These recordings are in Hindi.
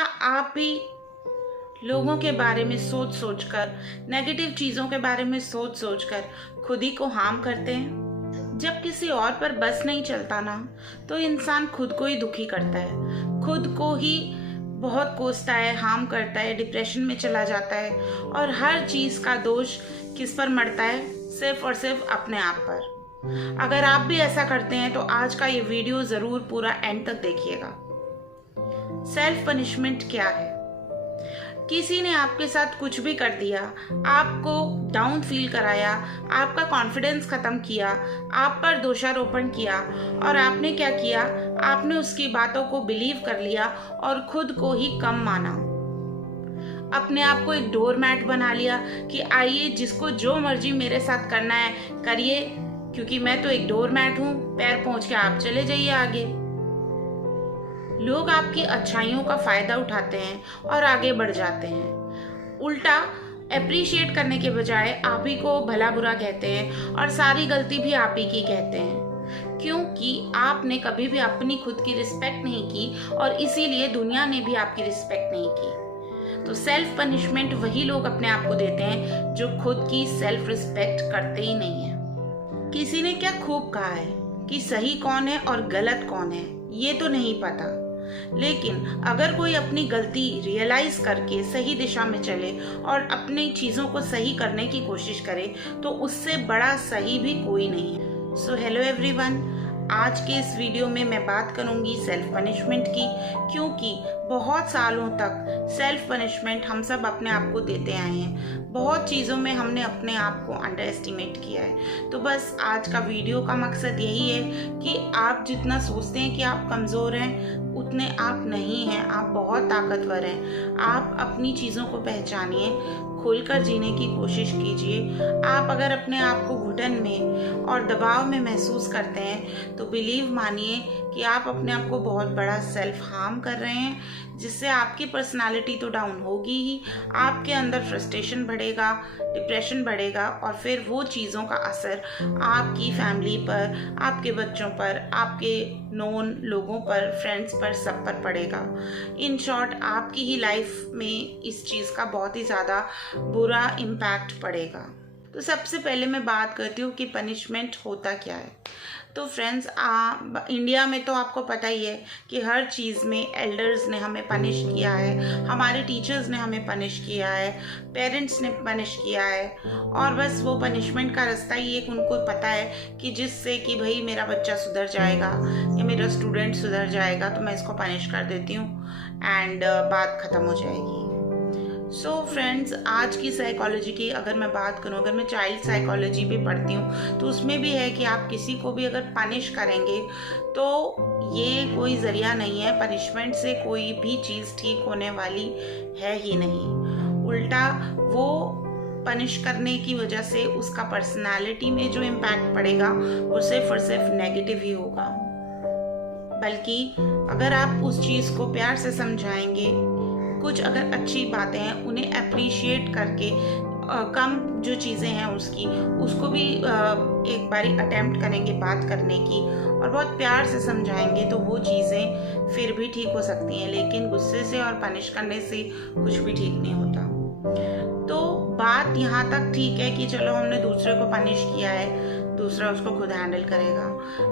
क्या आप भी लोगों के बारे में सोच सोचकर, नेगेटिव चीज़ों के बारे में सोच सोचकर खुद ही को हार्म करते हैं? जब किसी और पर बस नहीं चलता ना, तो इंसान खुद को ही दुखी करता है, खुद को ही बहुत कोसता है, हार्म करता है, डिप्रेशन में चला जाता है और हर चीज़ का दोष किस पर मरता है? सिर्फ और सिर्फ अपने आप पर। अगर आप भी ऐसा करते हैं तो आज का ये वीडियो ज़रूर पूरा एंड तक देखिएगा। सेल्फ पनिशमेंट क्या है? किसी ने आपके साथ कुछ भी कर दिया, आपको डाउन फील कराया, आपका कॉन्फिडेंस खत्म किया, आप पर दोषारोपण किया और आपने क्या किया? आपने उसकी बातों को बिलीव कर लिया और खुद को ही कम माना। अपने आप को एक डोरमैट बना लिया कि आइए जिसको जो मर्जी मेरे साथ करना है करिए, क्योंकि मैं तो एक डोरमैट हूँ, पैर पहुँच के आप चले जाइए आगे। लोग आपकी अच्छाइयों का फायदा उठाते हैं और आगे बढ़ जाते हैं। उल्टा अप्रिशिएट करने के बजाय आप ही को भला बुरा कहते हैं और सारी गलती भी आप ही की कहते हैं, क्योंकि आपने कभी भी अपनी खुद की रिस्पेक्ट नहीं की और इसीलिए दुनिया ने भी आपकी रिस्पेक्ट नहीं की। तो सेल्फ पनिशमेंट वही लोग अपने आप को देते हैं जो खुद की सेल्फ रिस्पेक्ट करते ही नहीं है। किसी ने क्या खूब कहा है कि सही कौन है और गलत कौन है ये तो नहीं पता, लेकिन अगर कोई अपनी गलती रियलाइज करके सही दिशा में चले और अपनी चीज़ों को सही करने की कोशिश करे तो उससे बड़ा सही भी कोई नहीं है। सो हेलो एवरीवन, आज के इस वीडियो में मैं बात करूंगी सेल्फ पनिशमेंट की, क्योंकि बहुत सालों तक सेल्फ पनिशमेंट हम सब अपने आप को देते आए हैं। बहुत चीज़ों में हमने अपने आप को अंडर एस्टिमेट किया है। तो बस आज का वीडियो का मकसद यही है कि आप जितना सोचते हैं कि आप कमज़ोर हैं उतने आप नहीं हैं, आप बहुत ताकतवर हैं। आप अपनी चीज़ों को पहचानिए, खुलकर जीने की कोशिश कीजिए। आप अगर अपने आप को घुटन में और दबाव में महसूस करते हैं तो बिलीव मानिए कि आप अपने आप को बहुत बड़ा सेल्फ हार्म कर रहे हैं, जिससे आपकी पर्सनालिटी तो डाउन होगी ही, आपके अंदर फ्रस्ट्रेशन बढ़ेगा, डिप्रेशन बढ़ेगा और फिर वो चीज़ों का असर आपकी फैमिली पर, आपके बच्चों पर, आपके नोन लोगों पर, फ्रेंड्स पर, सब पर पड़ेगा। इन शॉर्ट आपकी ही लाइफ में इस चीज़ का बहुत ही ज़्यादा बुरा इम्पैक्ट पड़ेगा। तो सबसे पहले मैं बात करती हूँ कि पनिशमेंट होता क्या है। तो फ्रेंड्स, इंडिया में तो आपको पता ही है कि हर चीज़ में एल्डर्स ने हमें पनिश किया है, हमारे टीचर्स ने हमें पनिश किया है, पेरेंट्स ने पनिश किया है और बस वो पनिशमेंट का रास्ता ही एक उनको पता है कि जिससे कि भाई मेरा बच्चा सुधर जाएगा या मेरा स्टूडेंट सुधर जाएगा तो मैं इसको पनिश कर देती हूँ एंड बात ख़त्म हो जाएगी। सो फ्रेंड्स, आज की साइकोलॉजी की अगर मैं बात करूं, अगर मैं चाइल्ड साइकोलॉजी भी पढ़ती हूं तो उसमें भी है कि आप किसी को भी अगर पनिश करेंगे तो ये कोई ज़रिया नहीं है, पनिशमेंट से कोई भी चीज़ ठीक होने वाली है ही नहीं। उल्टा वो पनिश करने की वजह से उसका पर्सनालिटी में जो इम्पैक्ट पड़ेगा वो सिर्फ और सिर्फ नेगेटिव ही होगा। बल्कि अगर आप उस चीज़ को प्यार से समझाएंगे, कुछ अगर अच्छी बातें हैं उन्हें अप्रिशिएट करके कम जो चीज़ें हैं उसको भी एक बारी अटेम्प्ट करेंगे बात करने की और बहुत प्यार से समझाएंगे तो वो चीज़ें फिर भी ठीक हो सकती हैं। लेकिन गुस्से से और पनिश करने से कुछ भी ठीक नहीं होता। तो बात यहाँ तक ठीक है कि चलो हमने दूसरे को पनिश किया है, दूसरा उसको खुद हैंडल करेगा,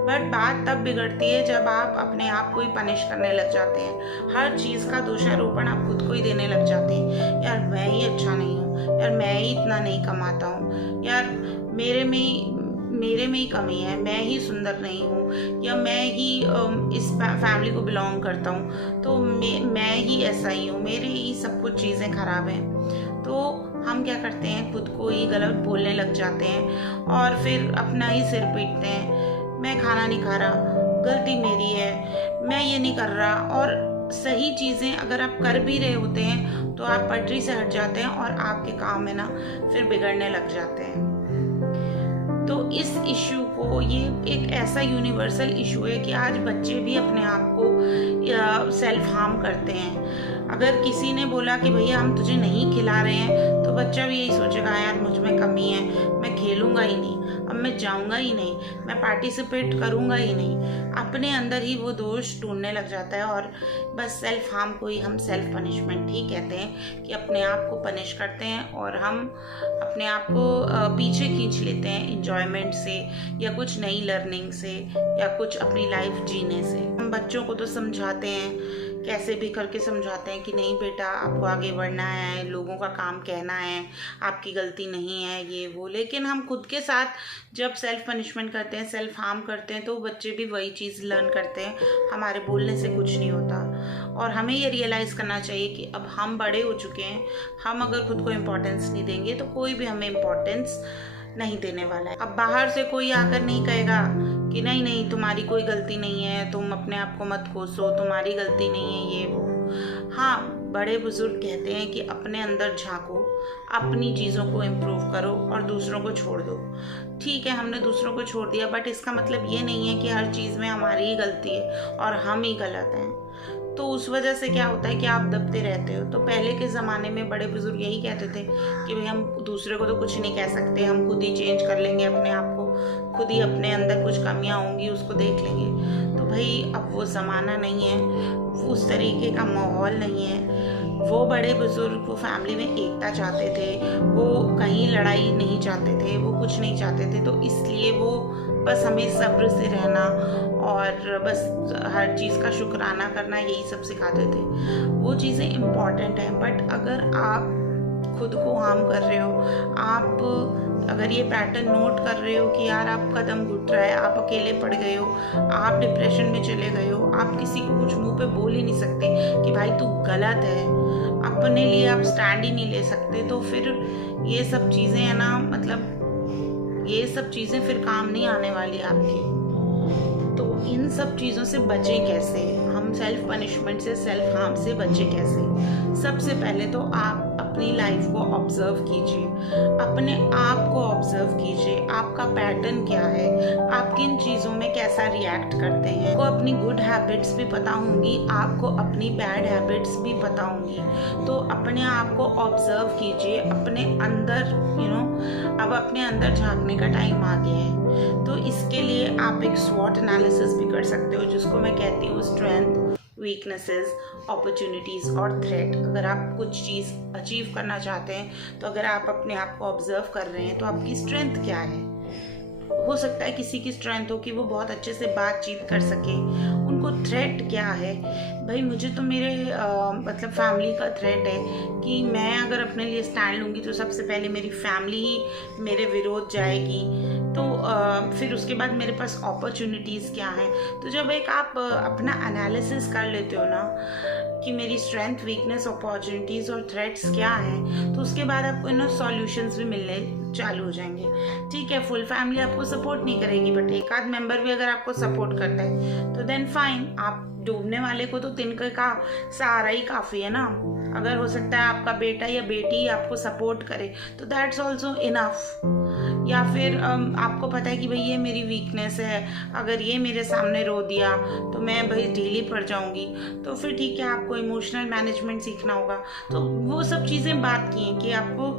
बट बात तब बिगड़ती है जब आप अपने आप को ही पनिश करने लग जाते हैं। हर चीज़ का दोषारोपण आप खुद को ही देने लग जाते हैं। यार मैं ही अच्छा नहीं हूँ, यार मैं ही इतना नहीं कमाता हूँ, यार मेरे में ही कमी है, मैं ही सुंदर नहीं हूँ, या मैं ही इस फैमिली को बिलोंग करता हूँ तो मैं ही ऐसा ही हूँ, मेरे ही सब कुछ चीज़ें खराब हैं। तो हम क्या करते हैं, खुद को ही गलत बोलने लग जाते हैं और फिर अपना ही सिर पीटते हैं। मैं खाना नहीं खा रहा, गलती मेरी है, मैं ये नहीं कर रहा। और सही चीज़ें अगर आप कर भी रहे होते हैं तो आप पटरी से हट जाते हैं और आपके काम में ना फिर बिगड़ने लग जाते हैं। तो इस इशू को, ये एक ऐसा यूनिवर्सल इशू है कि आज बच्चे भी अपने आप को सेल्फ हार्म करते हैं। अगर किसी ने बोला कि भैया हम तुझे नहीं खिला रहे हैं तो बच्चा भी यही सोचेगा यार मुझ में कमी है, मैं खेलूंगा ही नहीं। अब मैं जाऊंगा ही नहीं, मैं पार्टिसिपेट करूंगा ही नहीं, अपने अंदर ही वो दोष ढूंढने लग जाता है। और बस सेल्फ हार्म को ही हम सेल्फ पनिशमेंट ही कहते हैं, कि अपने आप को पनिश करते हैं और हम अपने आप को पीछे खींच लेते हैं इंजॉयमेंट से, या कुछ नई लर्निंग से, या कुछ अपनी लाइफ जीने से। हम बच्चों को तो समझाते हैं, कैसे भी करके समझाते हैं कि नहीं बेटा आपको आगे बढ़ना है, लोगों का काम कहना है, आपकी गलती नहीं है, ये वो। लेकिन हम खुद के साथ जब सेल्फ पनिशमेंट करते हैं, सेल्फ हार्म करते हैं, तो बच्चे भी वही चीज़ लर्न करते हैं, हमारे बोलने से कुछ नहीं होता। और हमें ये रियलाइज़ करना चाहिए कि अब हम बड़े हो चुके हैं, हम अगर खुद को इम्पोर्टेंस नहीं देंगे तो कोई भी हमें इम्पोर्टेंस नहीं देने वाला है। अब बाहर से कोई आकर नहीं कहेगा कि नहीं नहीं तुम्हारी कोई गलती नहीं है, तुम अपने आप को मत कोसो, तुम्हारी गलती नहीं है, ये वो। हाँ, बड़े बुजुर्ग कहते हैं कि अपने अंदर झांको, अपनी चीज़ों को इम्प्रूव करो और दूसरों को छोड़ दो। ठीक है, हमने दूसरों को छोड़ दिया, बट इसका मतलब ये नहीं है कि हर चीज़ में हमारी ही गलती है और हम ही गलत हैं। तो उस वजह से क्या होता है कि आप दबते रहते हो। तो पहले के ज़माने में बड़े बुजुर्ग यही कहते थे कि भाई हम दूसरे को तो कुछ नहीं कह सकते, हम खुद ही चेंज कर लेंगे अपने आप को, खुद ही अपने अंदर कुछ कमियां होंगी उसको देख लेंगे। तो भाई अब वो ज़माना नहीं है, वो उस तरीके का माहौल नहीं है। वो बड़े बुजुर्ग वो फैमिली में एकता चाहते थे, वो कहीं लड़ाई नहीं चाहते थे, वो कुछ नहीं चाहते थे। तो इसलिए वो बस हमें सब्र से रहना और बस हर चीज़ का शुक्राना करना, यही सब सिखाते थे। वो चीज़ें इम्पॉर्टेंट हैं, बट अगर आप खुद को हार्म कर रहे हो, आप अगर ये पैटर्न नोट कर रहे हो कि यार आप कदम घुट रहा है, आप अकेले पड़ गए हो, आप डिप्रेशन में चले गए हो, आप किसी को कुछ मुंह पे बोल ही नहीं सकते कि भाई तू गलत है, अपने लिए आप स्टैंड ही नहीं ले सकते, तो फिर ये सब चीज़ें है ना, मतलब ये सब चीज़ें फिर काम नहीं आने वाली आपकी। तो इन सब चीज़ों से बचें कैसे, हम सेल्फ पनिशमेंट से, सेल्फ हार्म से बचें कैसे? सबसे पहले तो आप अपनी लाइफ को ऑब्जर्व कीजिए, अपने आप को ऑब्जर्व कीजिए, आपका पैटर्न क्या है, आप किन चीज़ों में कैसा रिएक्ट करते हैं। आपको अपनी गुड हैबिट्स भी पता होंगी, आपको अपनी बैड हैबिट्स भी पता होंगी। तो अपने आप को ऑब्जर्व कीजिए, अपने अंदर अब अपने अंदर झांकने का टाइम आ गया है। तो इसके लिए आप एक स्वॉट एनालिसिस भी कर सकते हो, जिसको मैं कहती हूँ स्ट्रेंथ, वीकनेसेस, अपॉर्चुनिटीज़ और थ्रेट। अगर आप कुछ चीज़ अचीव करना चाहते हैं, तो अगर आप अपने आप को ऑब्जर्व कर रहे हैं तो आपकी स्ट्रेंथ क्या है। हो सकता है किसी की स्ट्रेंथ हो कि वो बहुत अच्छे से बातचीत कर सके। उनको थ्रेट क्या है, भाई मुझे तो मेरे मतलब फैमिली का थ्रेट है कि मैं अगर अपने लिए स्टैंड लूँगी तो सबसे पहले मेरी फैमिली ही मेरे विरोध जाएगी। तो फिर उसके बाद मेरे पास अपॉर्चुनिटीज़ क्या हैं। तो जब एक आप अपना एनालिसिस कर लेते हो ना कि मेरी स्ट्रेंथ, वीकनेस, अपॉर्चुनिटीज़ और थ्रेट्स क्या हैं, तो उसके बाद आपको इन सॉल्यूशंस भी मिलने चालू हो जाएंगे। ठीक है, फुल फैमिली आपको सपोर्ट नहीं करेगी, बट एक आध मेंबर भी अगर आपको सपोर्ट करता है तो देन फाइन। आप डूबने वाले को तो तिनके का सहारा ही काफ़ी है ना। अगर हो सकता है आपका बेटा या बेटी आपको सपोर्ट करे तो दैट्स ऑल्सो इनफ। या फिर आपको पता है कि भाई ये मेरी वीकनेस है, अगर ये मेरे सामने रो दिया तो मैं भाई ढीली पड़ जाऊंगी, तो फिर ठीक है आपको इमोशनल मैनेजमेंट सीखना होगा। तो वो सब चीज़ें बात की हैं कि आपको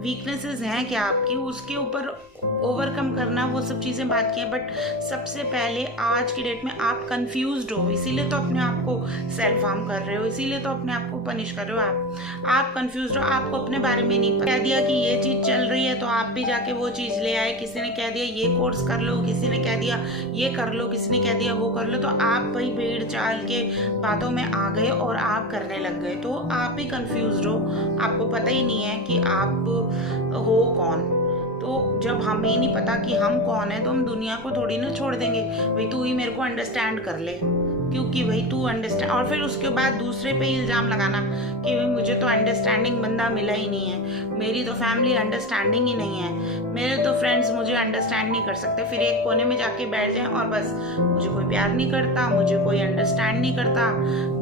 वीकनेसेस हैं क्या आपकी, उसके ऊपर ओवरकम करना, वो सब चीज़ें बात की हैं। बट सबसे पहले आज की डेट में आप कंफ्यूज्ड हो, इसीलिए तो अपने आप को सेल्फ हार्म कर रहे हो, इसीलिए तो अपने आप को पनिश कर रहे हो। आप कंफ्यूज्ड हो, आपको अपने बारे में नहीं पता। कह दिया कि ये चीज़ चल रही है तो आप भी जाके वो चीज़ ले आए। किसी ने कह दिया ये कोर्स कर लो, किसी ने कह दिया ये कर लो, किसी ने कह दिया वो कर लो, तो आप भाई भीड़ चाल के बातों में आ गए और आप करने लग गए। तो आप ही कंफ्यूज्ड हो, आपको पता ही नहीं है कि आप हो कौन। तो जब हमें ही नहीं पता कि हम कौन है तो हम दुनिया को थोड़ी ना छोड़ देंगे, भाई तू ही मेरे को अंडरस्टैंड कर ले, क्योंकि भाई तू अंडरस्टैंड। और फिर उसके बाद दूसरे पे इल्ज़ाम लगाना कि भाई मुझे तो अंडरस्टैंडिंग बंदा मिला ही नहीं है, मेरी तो फैमिली अंडरस्टैंडिंग ही नहीं है, मेरे तो फ्रेंड्स मुझे अंडरस्टैंड नहीं कर सकते। फिर एक कोने में जाके बैठ जाएं और बस मुझे कोई प्यार नहीं करता, मुझे कोई अंडरस्टैंड नहीं करता,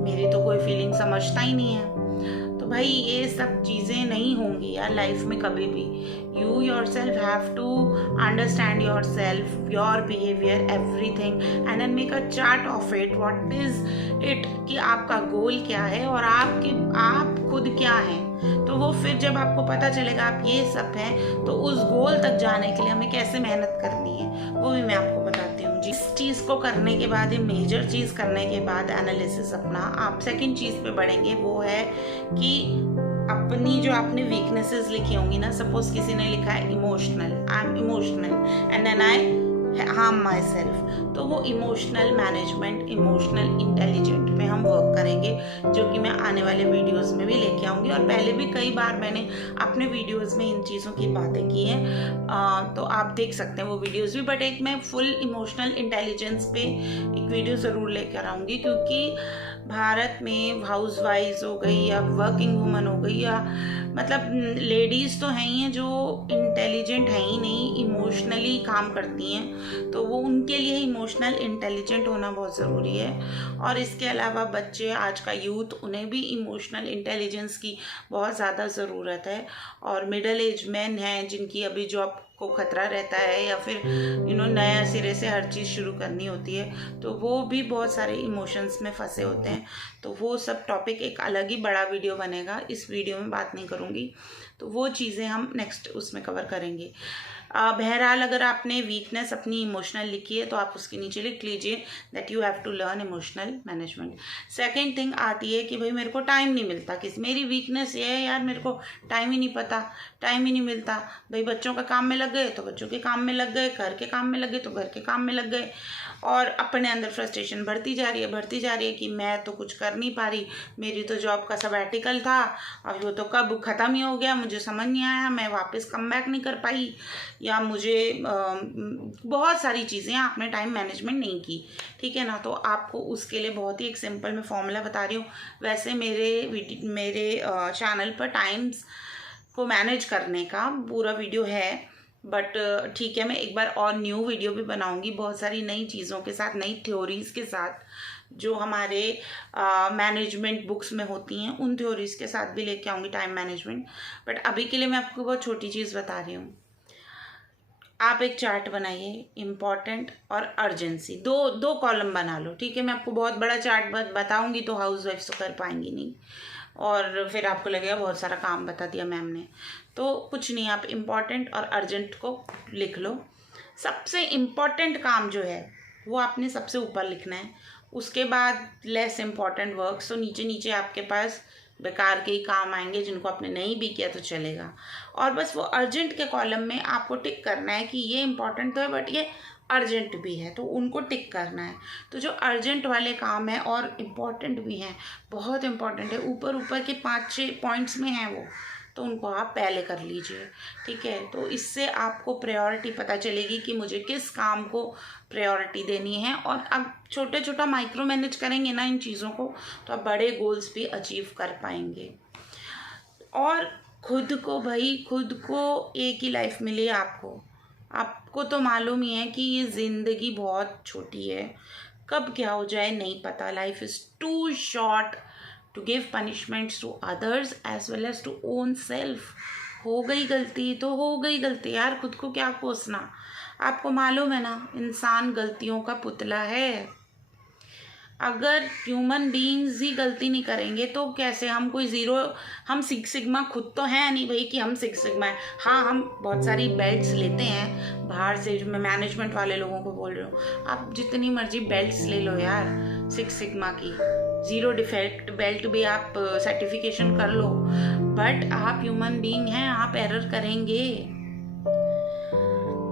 मेरी तो कोई फीलिंग समझता ही नहीं है। तो तो भाई ये सब चीज़ें नहीं होंगी यार लाइफ में कभी भी। You yourself have to understand yourself, your behaviour, everything, and then make a chart of it, what is it, कि आपका गोल क्या है और आप खुद क्या हैं। तो वो फिर जब आपको पता चलेगा आप ये सब हैं, तो उस गोल तक जाने के लिए हमें कैसे मेहनत करनी है वो भी मैं आपको बताती हूँ। इस चीज़ को करने के बाद, ये मेजर चीज़ करने के बाद एनालिसिस अपना, आप सेकंड चीज़ पे बढ़ेंगे, वो है कि अपनी जो आपने वीकनेसेस लिखी होंगी ना, सपोज किसी ने लिखा है emotional, I am emotional and then I harm myself, तो वो इमोशनल मैनेजमेंट, इमोशनल इंटेलिजेंट में हम वर्क करेंगे, जो कि मैं आने वाले वीडियोस में भी लेके आऊँगी। और पहले भी कई बार मैंने अपने वीडियोस में इन चीज़ों की बातें की हैं, तो आप देख सकते हैं वो वीडियोस भी। बट एक मैं फुल इमोशनल इंटेलिजेंस पे एक वीडियो ज़रूर लेकर आऊँगी, क्योंकि भारत में हाउस वाइफ हो गई या वर्किंग वूमन हो गई, या मतलब लेडीज़ तो हैं ही हैं जो इंटेलिजेंट हैं ही नहीं, इमोशनली काम करती हैं, तो वो उनके लिए इमोशनल इंटेलिजेंट होना बहुत ज़रूरी है। और इसके अलावा बच्चे, आज का यूथ, उन्हें भी इमोशनल इंटेलिजेंस की बहुत ज़्यादा ज़रूरत है। और मिडिल एज मैन हैं जिनकी अभी जॉब को खतरा रहता है, या फिर नया सिरे से हर चीज़ शुरू करनी होती है, तो वो भी बहुत सारे इमोशंस में फंसे होते हैं। तो वो सब टॉपिक एक अलग ही बड़ा वीडियो बनेगा, इस वीडियो में बात नहीं करूँगी, तो वो चीज़ें हम नेक्स्ट उसमें कवर करेंगे। बहरहाल अगर आपने वीकनेस अपनी इमोशनल लिखी है तो आप उसके नीचे लिख लीजिए that you have to learn emotional management. Second thing आती है कि भाई मेरे को टाइम नहीं मिलता, किस मेरी वीकनेस ये है यार, मेरे को टाइम ही नहीं पता, टाइम ही नहीं मिलता। भाई बच्चों के काम में लग गए तो बच्चों के काम में लग गए, घर के काम में लग गए तो घर के काम में लग गए, और अपने अंदर फ्रस्ट्रेशन बढ़ती जा रही है कि मैं तो कुछ कर नहीं पा रही, मेरी तो जॉब का सबैटिकल था, अब वो तो कब ख़त्म ही हो गया, मुझे समझ नहीं आया, मैं वापस कम बैक नहीं कर पाई, या मुझे बहुत सारी चीज़ें आपने टाइम मैनेजमेंट नहीं की, ठीक है ना। तो आपको उसके लिए बहुत ही एक सिंपल मैं फॉर्मूला बता रही हूँ। वैसे मेरे चैनल पर टाइम्स को मैनेज करने का पूरा वीडियो है, बट ठीक है, मैं एक बार और न्यू वीडियो भी बनाऊंगी बहुत सारी नई चीज़ों के साथ, नई थ्योरीज़ के साथ, जो हमारे मैनेजमेंट बुक्स में होती हैं, उन थ्योरीज़ के साथ भी लेके आऊँगी टाइम मैनेजमेंट। बट अभी के लिए मैं आपको बहुत छोटी चीज़ बता रही हूँ। आप एक चार्ट बनाइए, इम्पॉर्टेंट और अर्जेंसी, दो कॉलम बना लो, ठीक है। मैं आपको बहुत बड़ा चार्ट बताऊँगी तो हाउस वाइफ तो कर पाएंगी नहीं, और फिर आपको लगेगा बहुत सारा काम बता दिया मैम ने। तो कुछ नहीं, आप इम्पॉर्टेंट और अर्जेंट को लिख लो। सबसे इम्पॉर्टेंट काम जो है वो आपने सबसे ऊपर लिखना है, उसके बाद लेस इम्पॉर्टेंट वर्क्स, तो नीचे नीचे आपके पास बेकार के ही काम आएंगे जिनको आपने नहीं भी किया तो चलेगा। और बस वो अर्जेंट के कॉलम में आपको टिक करना है कि ये इम्पॉर्टेंट तो है बट ये अर्जेंट भी है, तो उनको टिक करना है। तो जो अर्जेंट वाले काम है और इम्पॉर्टेंट भी हैं, बहुत इम्पॉर्टेंट है, ऊपर के 5-6 पॉइंट्स में हैं वो, तो उनको आप पहले कर लीजिए, ठीक है। तो इससे आपको प्रायोरिटी पता चलेगी कि मुझे किस काम को प्रायोरिटी देनी है। और अब छोटा माइक्रो मैनेज करेंगे ना इन चीज़ों को, तो आप बड़े गोल्स भी अचीव कर पाएंगे। और खुद को एक ही लाइफ मिली है आपको तो मालूम ही है कि ये ज़िंदगी बहुत छोटी है, कब क्या हो जाए नहीं पता। Life is too short to give punishments to others as well as to own self. हो गई गलती तो हो गई गलती यार, खुद को क्या कोसना। आपको मालूम है ना, इंसान गलतियों का पुतला है। अगर ह्यूमन बीइंग्स ही गलती नहीं करेंगे तो कैसे हम कोई हम 6 सिग्मा खुद तो हैं नहीं भाई कि हम 6 सिग्मा है। हाँ, हम बहुत सारी बेल्ट्स लेते हैं बाहर से, जो मैं मैनेजमेंट वाले लोगों को बोल रही हूँ, आप जितनी मर्जी बेल्ट्स ले लो यार 6 सिग्मा की, 0 डिफेक्ट बेल्ट भी आप सर्टिफिकेशन कर लो, बट आप ह्यूमन बीइंग हैं, आप एरर करेंगे।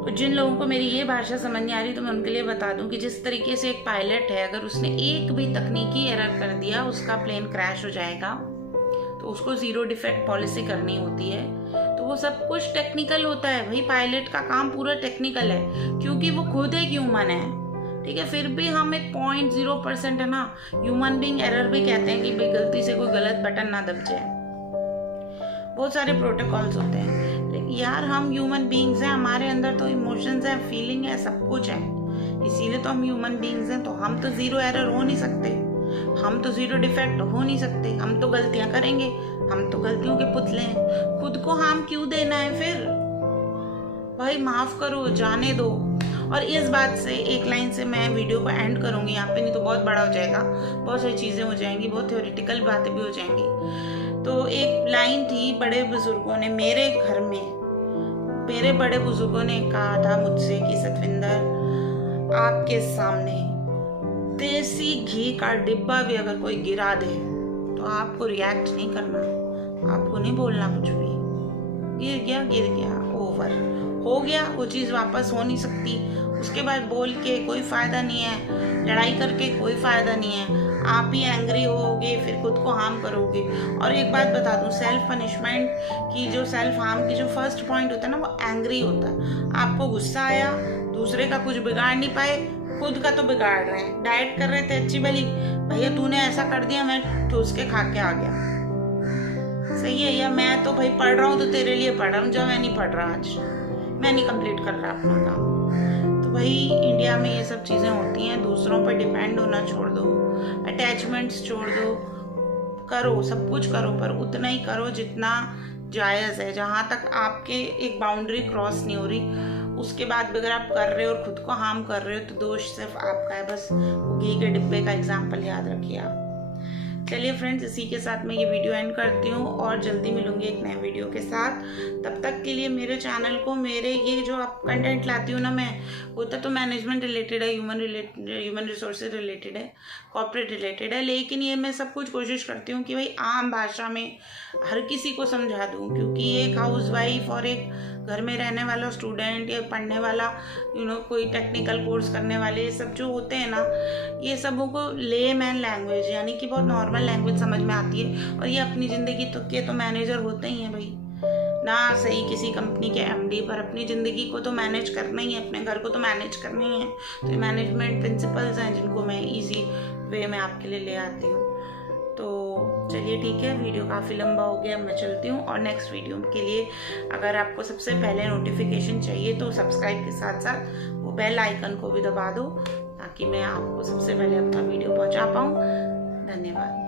जिन लोगों को मेरी ये भाषा समझ नहीं आ रही तो मैं उनके लिए बता दूं कि जिस तरीके से एक पायलट है, अगर उसने एक भी तकनीकी एरर कर दिया उसका प्लेन क्रैश हो जाएगा, तो उसको 0 डिफेक्ट पॉलिसी करनी होती है। तो वो सब कुछ टेक्निकल होता है भाई, पायलट का काम पूरा टेक्निकल है, क्योंकि वो खुद एक ह्यूमन है, ठीक है। फिर भी हम एक 0.0% है ना, ह्यूमन बीइंग एरर भी कहते हैं कि भाई गलती से कोई गलत बटन ना दब जाए। बहुत सारे प्रोटोकॉल्स होते हैं, यार हम ह्यूमन बीइंग्स हैं, हमारे अंदर तो इमोशंस हैं, फीलिंग है, सब कुछ है, इसीलिए तो हम ह्यूमन बीइंग्स हैं। तो हम तो 0 एरर हो नहीं सकते। हम तो जीरो डिफेक्ट हो नहीं सकते, हम तो गलतियां करेंगे, हम तो गलतियों के पुतले हैं। खुद को हार्म क्यों देना है फिर? भाई माफ करो, जाने दो। और इस बात से एक लाइन से मैं वीडियो को एंड करूंगी यहाँ पे, नहीं तो बहुत बड़ा हो जाएगा, बहुत सारी चीजें हो जाएंगी, बहुत थ्योरेटिकल बातें भी हो जाएंगी। तो एक लाइन थी, बड़े बुजुर्गों ने मेरे घर में, मेरे बड़े बुजुर्गों ने कहा था मुझसे कि सतविंदर, आपके सामने देसी घी का डिब्बा भी अगर कोई गिरा दे तो आपको रिएक्ट नहीं करना, आपको नहीं बोलना कुछ भी। गिर गया, ओवर हो गया, वो चीज़ वापस हो नहीं सकती। उसके बाद बोल के कोई फ़ायदा नहीं है, लड़ाई करके कोई फ़ायदा नहीं है। आप ही एंग्री होगे, फिर खुद को हार्म करोगे। और एक बात बता दूं, सेल्फ पनिशमेंट की जो सेल्फ हार्म की जो फर्स्ट पॉइंट होता है ना, वो एंग्री होता है। आपको गुस्सा आया, दूसरे का कुछ बिगाड़ नहीं पाए, खुद का तो बिगाड़ रहे हैं। डाइट कर रहे थे अच्छी भली, भैया तूने ऐसा कर दिया, मैं ठूस के खा के आ गया, सही है? या मैं तो भाई पढ़ रहा हूँ तो तेरे लिए पढ़ रहा हूँ, जब मैं नहीं पढ़ रहा, आज मैं नहीं कंप्लीट कर रहा अपना काम। तो भाई इंडिया में ये सब चीज़ें होती हैं। दूसरों पर डिपेंड होना छोड़ दो, अटैचमेंट्स छोड़ दो, करो सब कुछ करो, पर उतना ही करो जितना जायज़ है। जहाँ तक आपके एक बाउंड्री क्रॉस नहीं हो रही, उसके बाद भी अगर आप कर रहे हो और खुद को हार्म कर रहे हो तो दोष सिर्फ आपका है। बस घी के डिब्बे का एग्जाम्पल याद रखिए आप। चलिए फ्रेंड्स, इसी के साथ मैं ये वीडियो एंड करती हूँ और जल्दी मिलूंगी एक नए वीडियो के साथ। तब तक के लिए मेरे चैनल को, मेरे ये जो आप कंटेंट लाती हूँ ना मैं, होता तो मैनेजमेंट रिलेटेड है, ह्यूमन रिसोर्सेज रिलेटेड है, कॉर्पोरेट रिलेटेड है, लेकिन ये मैं सब कुछ कोशिश करती हूँ कि भाई आम भाषा में हर किसी को समझा दूँ। क्योंकि एक हाउसवाइफ और एक घर में रहने वाला स्टूडेंट या पढ़ने वाला, कोई टेक्निकल कोर्स करने वाले, ये सब जो होते हैं ना, ये सबों को लेमैन लैंग्वेज यानी कि बहुत नॉर्मल लैंग्वेज समझ में आती है। और ये अपनी ज़िंदगी के तो मैनेजर होते ही हैं भाई, ना सही किसी कंपनी के एमडी, पर अपनी ज़िंदगी को तो मैनेज करना ही है, अपने घर को तो मैनेज करना ही है। तो ये मैनेजमेंट प्रिंसिपल्स हैं जिनको मैं ईजी वे में आपके लिए ले आती हूँ। तो चलिए ठीक है, वीडियो काफ़ी लंबा हो गया, मैं चलती हूँ। और नेक्स्ट वीडियो के लिए अगर आपको सबसे पहले नोटिफिकेशन चाहिए तो सब्सक्राइब के साथ साथ वो बेल आइकन को भी दबा दो, ताकि मैं आपको सबसे पहले अपना वीडियो पहुँचा पाऊँ। धन्यवाद।